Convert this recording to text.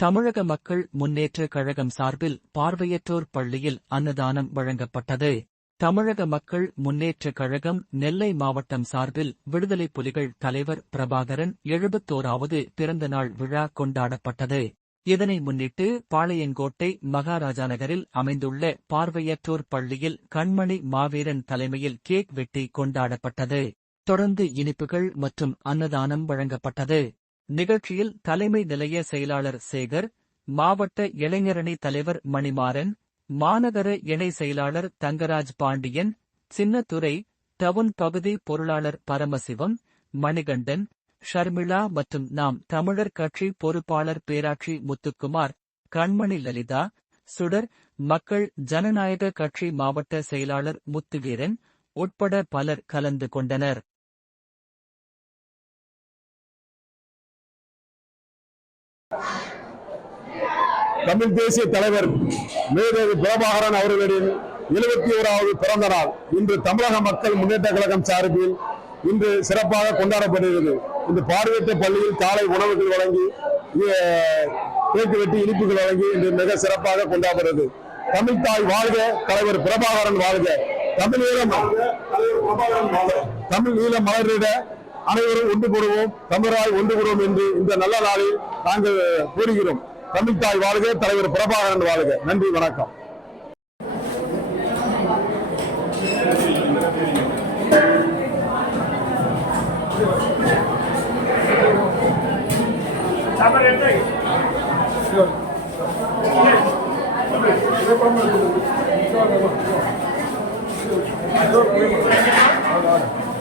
தமிழக மக்கள் முன்னேற்ற கழகம் சார்பில் பார்வையற்றோர் பள்ளியில் அன்னதானம் வழங்கப்பட்டது. தமிழக மக்கள் முன்னேற்ற கழகம் நெல்லை மாவட்டம் சார்பில் விடுதலை புலிகள் தலைவர் பிரபாகரன் எழுபத்தோராவது பிறந்தநாள் விழா கொண்டாடப்பட்டது. இதனை முன்னிட்டு பாளையங்கோட்டை மகாராஜா நகரில் அமைந்துள்ள பார்வையற்றோர் பள்ளியில் கண்மணி மாவீரன் தலைமையில் கேக் வெட்டி கொண்டாடப்பட்டது. தொடர்ந்து இனிப்புகள் மற்றும் அன்னதானம் வழங்கப்பட்டது. நிகழ்ச்சியில் தலைமை நிலைய செயலாளர் சேகர் மாவட்ட இளைஞரணி தலைவர் மணிமாறன் மாநகர இணை செயலாளர் தங்கராஜ் பாண்டியன் சின்னத்துறை டவுன் பகுதி பொருளாளர் பரமசிவம் மணிகண்டன் ஷர்மிளா மற்றும் நாம் தமிழர் கட்சி பொறுப்பாளர் பேராட்சி முத்துக்குமார் கண்மணி லலிதா சுடர் மக்கள் ஜனநாயக கட்சி மாவட்ட செயலாளர் முத்துவீரன் உட்பட பலர் கலந்து கொண்டனர். தமிழ் தேசிய தலைவர் மேதேவி பிரபாகரன் அவர்களின் எழுபத்தி ஓராவது பிறந்த நாள். இன்று தமிழக மக்கள் முன்னேற்ற கழகம் சார்பில் இன்று சிறப்பாக கொண்டாடப்படுகிறது. இந்த பார்வையற்ற பள்ளியில் காலை உணவுகள் வழங்கி அஹ், கேக்கு வெட்டி இனிப்புகள் வழங்கி இன்று மிக சிறப்பாக கொண்டாடப்படுகிறது தமிழ் தாய் வாழ்க தலைவர் பிரபாகரன் வாழ்க. தமிழ் ஈழம் தமிழ் ஈழ மலரிட அனைவரும் ஒன்று கூடுவோம். தமிழராய் ஒன்று கூடுவோம் என்று இந்த நல்ல நாளில் நாங்கள் கூறுகிறோம். தமிழ் தாய் வாழ்க தலைவர் பிரபாகரன் வாழ்க. நன்றி வணக்கம். Thank.